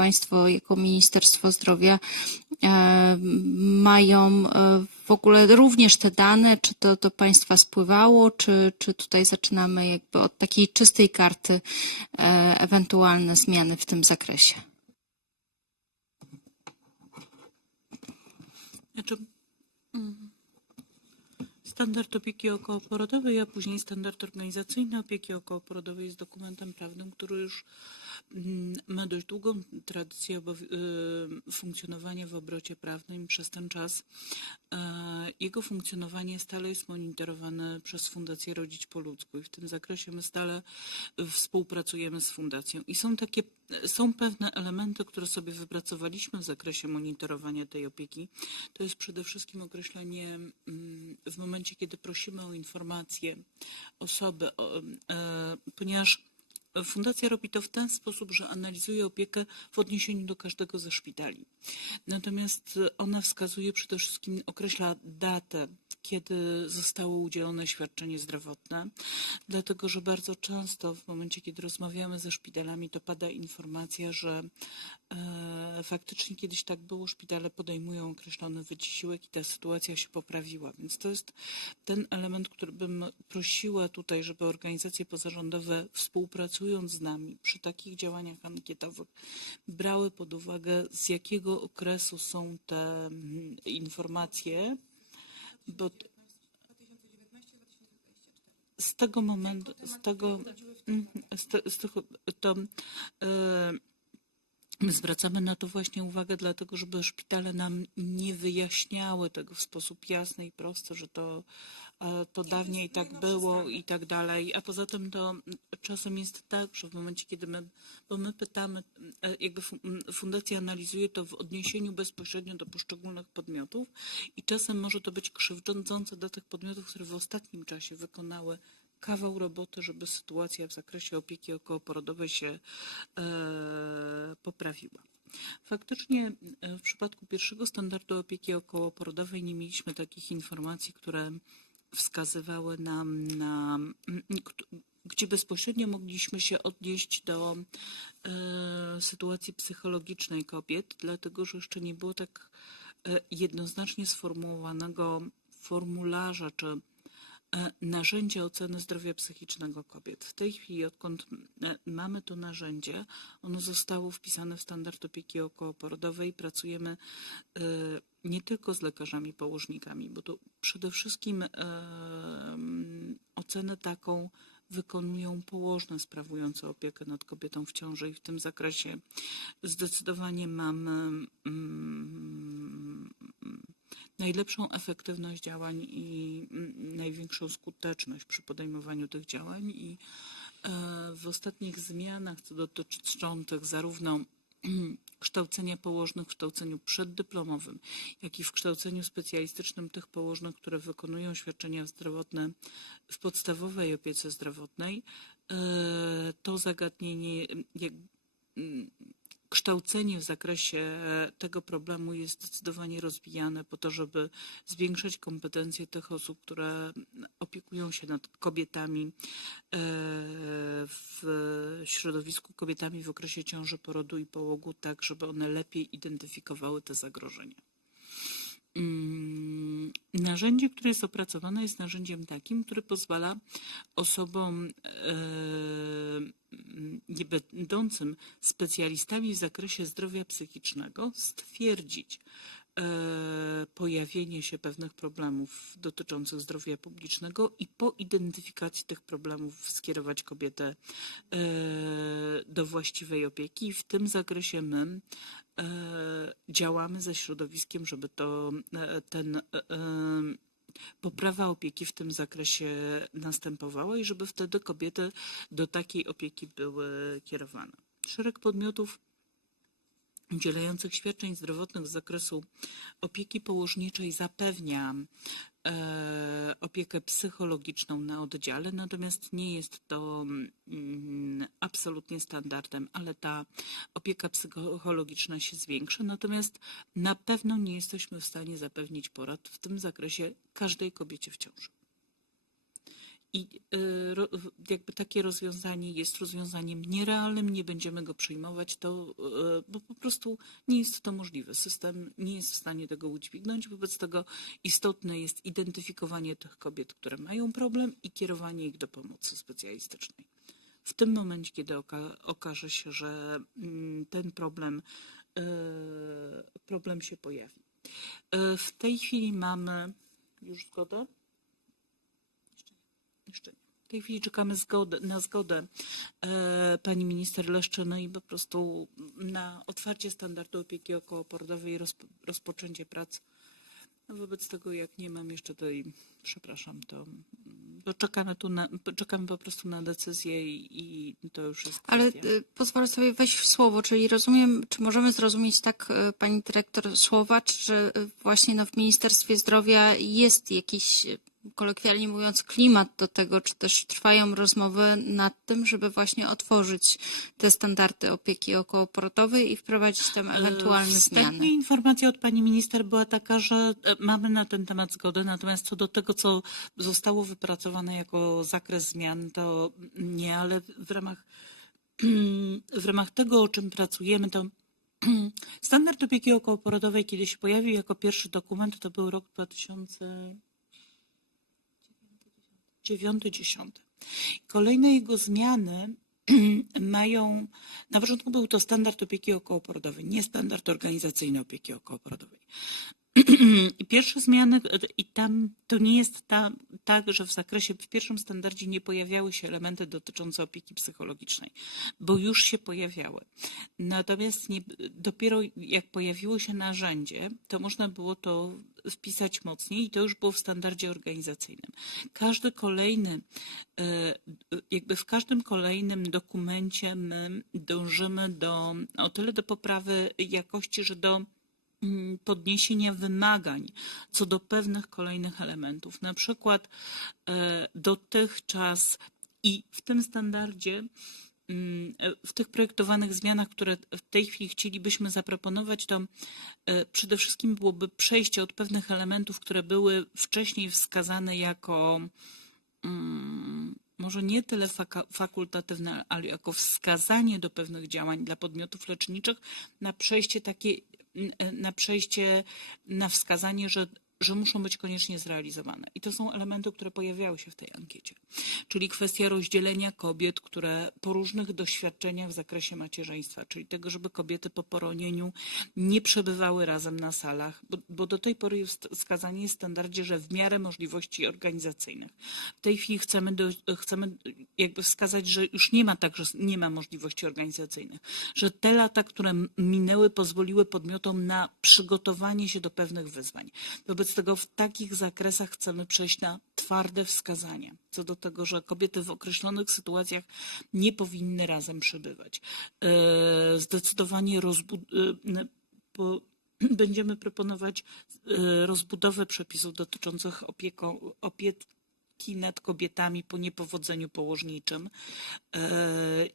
Państwo jako Ministerstwo Zdrowia e, mają e, w ogóle również te dane, czy to do Państwa spływało, czy, czy tutaj zaczynamy jakby od takiej czystej karty e, ewentualne zmiany w tym zakresie? Znaczy, mm, standard opieki okołoporodowej, a później standard organizacyjny opieki okołoporodowej jest dokumentem prawnym, który już ma dość długą tradycję y, funkcjonowania w obrocie prawnym. Przez ten czas e, jego funkcjonowanie stale jest monitorowane przez Fundację Rodzić po ludzku i w tym zakresie my stale współpracujemy z Fundacją. I są takie, są pewne elementy, które sobie wypracowaliśmy w zakresie monitorowania tej opieki. To jest przede wszystkim określenie mm, w momencie, kiedy prosimy o informacje osoby, e, ponieważ Fundacja robi to w ten sposób, że analizuje opiekę w odniesieniu do każdego ze szpitali. Natomiast ona wskazuje przede wszystkim, określa datę, kiedy zostało udzielone świadczenie zdrowotne, dlatego że bardzo często w momencie, kiedy rozmawiamy ze szpitalami, to pada informacja, że e, faktycznie kiedyś tak było, szpitale podejmują określony wysiłek i ta sytuacja się poprawiła. Więc to jest ten element, który bym prosiła tutaj, żeby organizacje pozarządowe współpracując z nami przy takich działaniach ankietowych brały pod uwagę, z jakiego okresu są te mm, informacje, bo z tego momentu, z tego, mhm, z, te, z to e, My zwracamy na to właśnie uwagę, dlatego żeby szpitale nam nie wyjaśniały tego w sposób jasny i prosty, że to, to dawniej tak było i tak dalej. A poza tym to mm, czasem jest tak, że w momencie, kiedy my, bo my pytamy, e, jakby fu- m, fundacja analizuje to w odniesieniu bezpośrednio do poszczególnych podmiotów i czasem może to być krzywdzące dla tych podmiotów, które w ostatnim czasie wykonały kawał roboty, żeby sytuacja w zakresie opieki okołoporodowej się e, poprawiła. Faktycznie e, w przypadku pierwszego standardu opieki okołoporodowej nie mieliśmy takich informacji, które wskazywały nam na, gdzie bezpośrednio mogliśmy się odnieść do e, sytuacji psychologicznej kobiet, dlatego że jeszcze nie było tak e, jednoznacznie sformułowanego formularza czy e, narzędzia oceny zdrowia psychicznego kobiet. W tej chwili, odkąd e, mamy to narzędzie, ono zostało wpisane w standard opieki okołoporodowej. Pracujemy e, nie tylko z lekarzami położnikami, bo to przede wszystkim ocenę taką wykonują położne sprawujące opiekę nad kobietą w ciąży i w tym zakresie zdecydowanie mamy mm, najlepszą efektywność działań i mm, największą skuteczność przy podejmowaniu tych działań. I e, w ostatnich zmianach co dotyczących zarówno kształcenia położnych w kształceniu przeddyplomowym, jak i w kształceniu specjalistycznym tych położnych, które wykonują świadczenia zdrowotne w podstawowej opiece zdrowotnej, e, to zagadnienie mm, kształcenie w zakresie tego problemu jest zdecydowanie rozwijane po to, żeby zwiększać kompetencje tych osób, które opiekują się nad kobietami e, w środowisku, kobietami w okresie ciąży, porodu i połogu, tak żeby one lepiej identyfikowały te zagrożenia. Narzędzie, które jest opracowane, jest narzędziem takim, które pozwala osobom e, nie będącym specjalistami w zakresie zdrowia psychicznego stwierdzić pojawienie się pewnych problemów dotyczących zdrowia publicznego i po identyfikacji tych problemów skierować kobietę e, do właściwej opieki. W tym zakresie my e, działamy ze środowiskiem, żeby to e, ten e, e, poprawa opieki w tym zakresie następowała i żeby wtedy kobiety do takiej opieki były kierowane. Szereg podmiotów udzielających świadczeń zdrowotnych z zakresu opieki położniczej zapewnia e, opiekę psychologiczną na oddziale, natomiast nie jest to mm, absolutnie standardem, ale ta opieka psychologiczna się zwiększa, natomiast na pewno nie jesteśmy w stanie zapewnić porad w tym zakresie każdej kobiecie w ciąży. I y, jakby takie rozwiązanie jest rozwiązaniem nierealnym, nie będziemy go przyjmować, to, y, bo po prostu nie jest to możliwe. System nie jest w stanie tego udźwignąć, wobec tego istotne jest identyfikowanie tych kobiet, które mają problem i kierowanie ich do pomocy specjalistycznej. W tym momencie, kiedy oka- okaże się, że mm, ten problem, y, problem się pojawi. W tej chwili mamy już zgodę? Jeszcze. W tej chwili czekamy zgodę, na zgodę e, pani minister Leszczyny i po prostu na otwarcie standardu opieki okołoporodowej i rozp, rozpoczęcie prac. No wobec tego, jak nie mam jeszcze tej, przepraszam, to, to czekamy tu na, czekamy po prostu na decyzję i, i to już jest Ale kwestia. y, pozwolę sobie wejść w słowo, czyli rozumiem, czy możemy zrozumieć tak, y, pani dyrektor słowa, że y, właśnie no, w Ministerstwie Zdrowia jest jakiś, kolokwialnie mówiąc, klimat do tego, czy też trwają rozmowy nad tym, żeby właśnie otworzyć te standardy opieki okołoporodowej i wprowadzić tam ewentualne Ostatnia zmiany. informacja od pani minister była taka, że e, mamy na ten temat zgodę, natomiast co do tego, co zostało wypracowane jako zakres zmian, to nie, ale w ramach, w ramach tego, o czym pracujemy, to standard opieki okołoporodowej, kiedy się pojawił jako pierwszy dokument, to był rok 2009-2010. Kolejne jego zmiany mają, na początku był to standard opieki okołoporodowej, nie standard organizacyjny opieki okołoporodowej. Pierwsze zmiany, i tam to nie jest ta, tak, że w zakresie, w pierwszym standardzie nie pojawiały się elementy dotyczące opieki psychologicznej, bo już się pojawiały. Natomiast nie, dopiero jak pojawiło się narzędzie, to można było to wpisać mocniej i to już było w standardzie organizacyjnym. Każdy kolejny, e, jakby w każdym kolejnym dokumencie my dążymy do, o tyle do poprawy jakości, że do podniesienia wymagań co do pewnych kolejnych elementów. Na przykład e, dotychczas i w tym standardzie, mm, e, w tych projektowanych zmianach, które w tej chwili chcielibyśmy zaproponować, to e, przede wszystkim byłoby przejście od pewnych elementów, które były wcześniej wskazane jako mm, może nie tyle fakultatywne, ale jako wskazanie do pewnych działań dla podmiotów leczniczych na przejście takie, na przejście, na wskazanie, że, że muszą być koniecznie zrealizowane. I to są elementy, które pojawiały się w tej ankiecie. Czyli kwestia rozdzielenia kobiet, które po różnych doświadczeniach w zakresie macierzyństwa, czyli tego, żeby kobiety po poronieniu nie przebywały razem na salach, bo, bo do tej pory jest wskazanie jest w standardzie, że w miarę możliwości organizacyjnych. W tej chwili chcemy, do, chcemy jakby wskazać, że już nie ma tak, że nie ma możliwości organizacyjnych, że te lata, które minęły, pozwoliły podmiotom na przygotowanie się do pewnych wyzwań. Wobec tego w takich zakresach chcemy przejść na twarde wskazania co do tego, że kobiety w określonych sytuacjach nie powinny razem przebywać. E, Zdecydowanie e, będziemy proponować e, rozbudowę przepisów dotyczących opieką, opieki nad kobietami po niepowodzeniu położniczym e,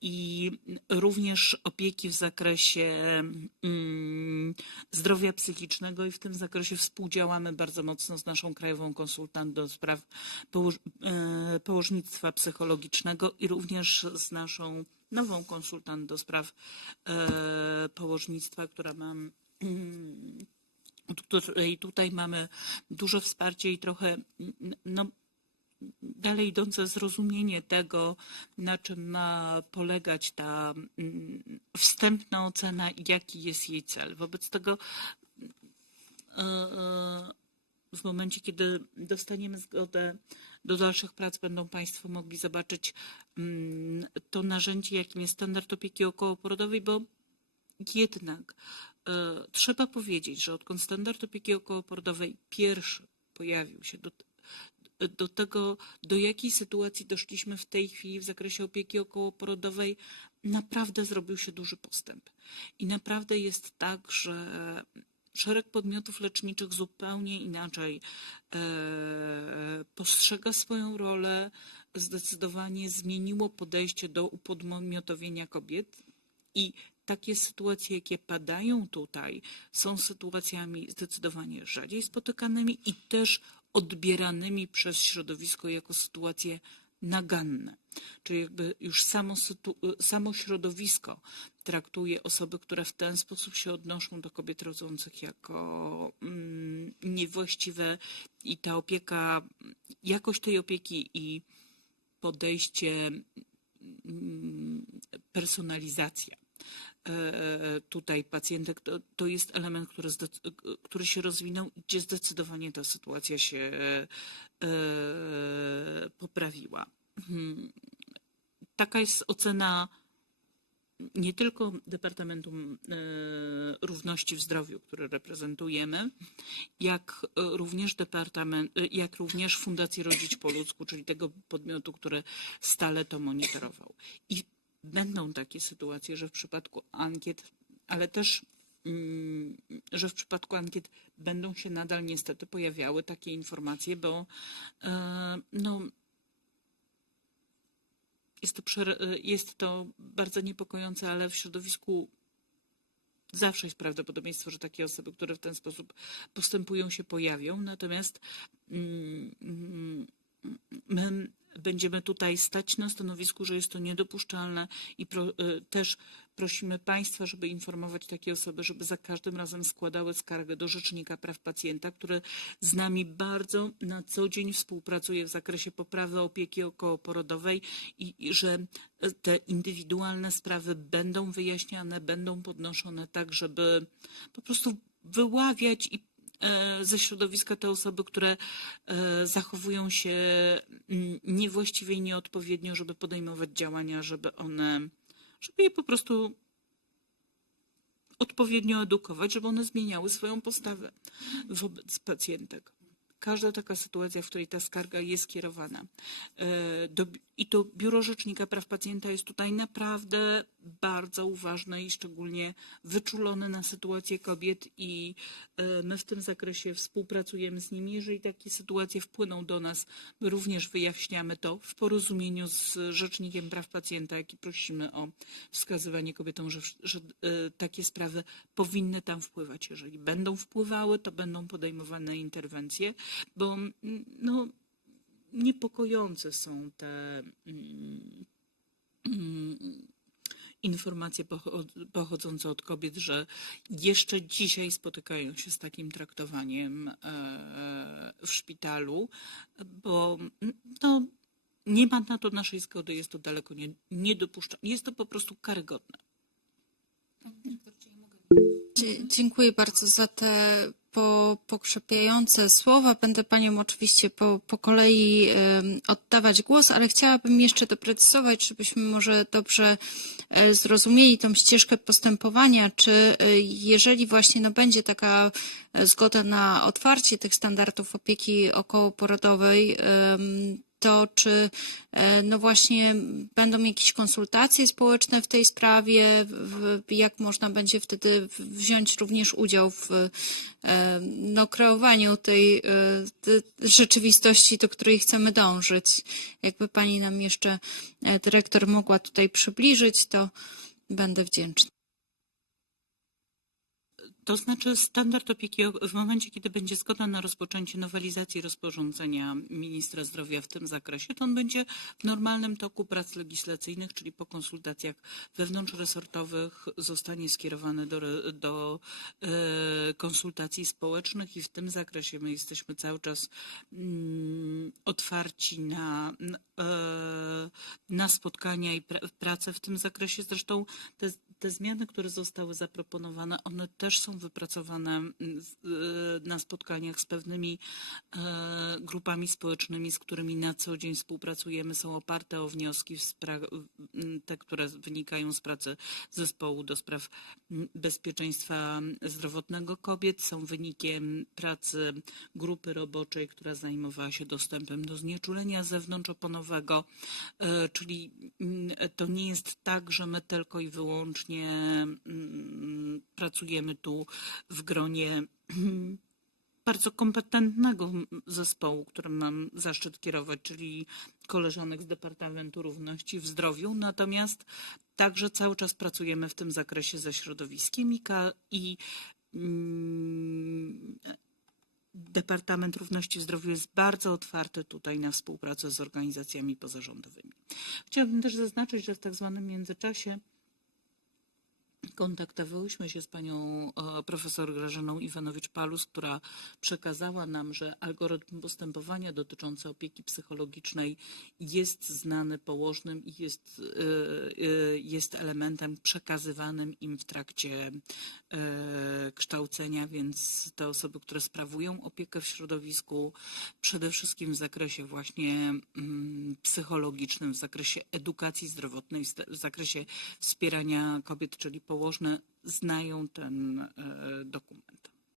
i również opieki w zakresie mm, zdrowia psychicznego i w tym zakresie współdziałamy bardzo mocno z naszą krajową konsultant do spraw e, położnictwa psychologicznego i również z naszą nową konsultant do spraw e, położnictwa, która mam mm, której tutaj mamy duże wsparcie i trochę no, dalej idące zrozumienie tego, na czym ma polegać ta mm, wstępna ocena i jaki jest jej cel. Wobec tego e, e, w momencie, kiedy dostaniemy zgodę do dalszych prac, będą Państwo mogli zobaczyć mm, to narzędzie, jakim jest standard opieki okołoporodowej, bo jednak e, trzeba powiedzieć, że odkąd standard opieki okołoporodowej pierwszy pojawił się do, do tego, do jakiej sytuacji doszliśmy w tej chwili w zakresie opieki okołoporodowej, naprawdę zrobił się duży postęp. I naprawdę jest tak, że szereg podmiotów leczniczych zupełnie inaczej e, postrzega swoją rolę, zdecydowanie zmieniło podejście do upodmiotowienia kobiet i takie sytuacje, jakie padają tutaj, są sytuacjami zdecydowanie rzadziej spotykanymi i też odbieranymi przez środowisko jako sytuacje naganne. Czyli jakby już samo, samo środowisko traktuje osoby, które w ten sposób się odnoszą do kobiet rodzących jako mm, niewłaściwe i ta opieka, jakość tej opieki i podejście, mm, personalizacja tutaj pacjentek, to, to jest element, który, który się rozwinął, gdzie zdecydowanie ta sytuacja się e, poprawiła. Mhm. Taka jest ocena nie tylko Departamentu e, Równości w Zdrowiu, który reprezentujemy, jak e, również Departament, e, jak również Fundacji Rodzić po ludzku, czyli tego podmiotu, który stale to monitorował. I będą takie sytuacje, że w przypadku ankiet, ale też mm, że w przypadku ankiet będą się nadal niestety pojawiały takie informacje, bo e, no, jest to, jest to bardzo niepokojące, ale w środowisku zawsze jest prawdopodobieństwo, że takie osoby, które w ten sposób postępują, się pojawią. Natomiast mm, mm, my będziemy tutaj stać na stanowisku, że jest to niedopuszczalne i pro, y, też prosimy Państwa, żeby informować takie osoby, żeby za każdym razem składały skargę do Rzecznika Praw Pacjenta, który z nami bardzo na co dzień współpracuje w zakresie poprawy opieki okołoporodowej i, i że te indywidualne sprawy będą wyjaśniane, będą podnoszone tak, żeby po prostu wyławiać i e, ze środowiska te osoby, które e, zachowują się mm, niewłaściwie i nieodpowiednio, żeby podejmować działania, żeby one, żeby je po prostu odpowiednio edukować, żeby one zmieniały swoją postawę wobec pacjentek. Każda taka sytuacja, w której ta skarga jest skierowana. e, Do, I to Biuro Rzecznika Praw Pacjenta jest tutaj naprawdę bardzo uważne i szczególnie wyczulone na sytuację kobiet i e, my w tym zakresie współpracujemy z nimi. Jeżeli takie sytuacje wpłyną do nas, my również wyjaśniamy to w porozumieniu z Rzecznikiem Praw Pacjenta, jak i prosimy o wskazywanie kobietom, że, że e, takie sprawy powinny tam wpływać. Jeżeli będą wpływały, to będą podejmowane interwencje, bo mm, no, niepokojące są te mm, mm, informacje pocho- pochodzące od kobiet, że jeszcze dzisiaj spotykają się z takim traktowaniem e, w szpitalu, bo mm, no, nie ma na to naszej zgody, jest to daleko nie, niedopuszczalne, jest to po prostu karygodne. Dziękuję bardzo za te po, pokrzepiające słowa. Będę Paniom oczywiście po, po kolei oddawać głos, ale chciałabym jeszcze doprecyzować, żebyśmy może dobrze e, zrozumieli tą ścieżkę postępowania. Czy e, jeżeli właśnie no, będzie taka e, zgoda na otwarcie tych standardów opieki okołoporodowej, to czy e, no właśnie będą jakieś konsultacje społeczne w tej sprawie, jak można będzie wtedy wziąć również udział w e, no, kreowaniu tej e, te- rzeczywistości, do której chcemy dążyć. Jakby pani nam jeszcze dyrektor mogła tutaj przybliżyć, to będę wdzięczna. To znaczy standard opieki w momencie, kiedy będzie zgoda na rozpoczęcie nowelizacji rozporządzenia ministra zdrowia w tym zakresie, to on będzie w normalnym toku prac legislacyjnych, czyli po konsultacjach wewnątrzresortowych zostanie skierowany do, do e, konsultacji społecznych i w tym zakresie my jesteśmy cały czas mm, otwarci na, e, na spotkania i pra, pracę w tym zakresie. Zresztą te, te zmiany, które zostały zaproponowane, one też są wypracowane mm, e, na spotkaniach z pewnymi e, grupami społecznymi, z którymi na co dzień współpracujemy, są oparte o wnioski, w spra- m, te, które wynikają z pracy zespołu do spraw m, bezpieczeństwa zdrowotnego kobiet, są wynikiem pracy grupy roboczej, która zajmowała się dostępem do znieczulenia zewnątrzoponowego, E, czyli mm, to nie jest tak, że my tylko i wyłącznie mm, pracujemy tu w gronie bardzo kompetentnego zespołu, którym mam zaszczyt kierować, czyli koleżanek z Departamentu Równości w Zdrowiu. Natomiast także cały czas pracujemy w tym zakresie ze środowiskiem i, i mm, Departament Równości w Zdrowiu jest bardzo otwarty tutaj na współpracę z organizacjami pozarządowymi. Chciałabym też zaznaczyć, że w tak zwanym międzyczasie kontaktowałyśmy się z panią e, profesor Grażyną Iwanowicz-Palus, która przekazała nam, że algorytm postępowania dotyczący opieki psychologicznej jest znany położnym i jest, e, e, jest elementem przekazywanym im w trakcie kształcenia, więc te osoby, które sprawują opiekę w środowisku, przede wszystkim w zakresie właśnie mm, psychologicznym, w zakresie edukacji zdrowotnej, w zakresie wspierania kobiet, czyli położne, znają ten e, dokument.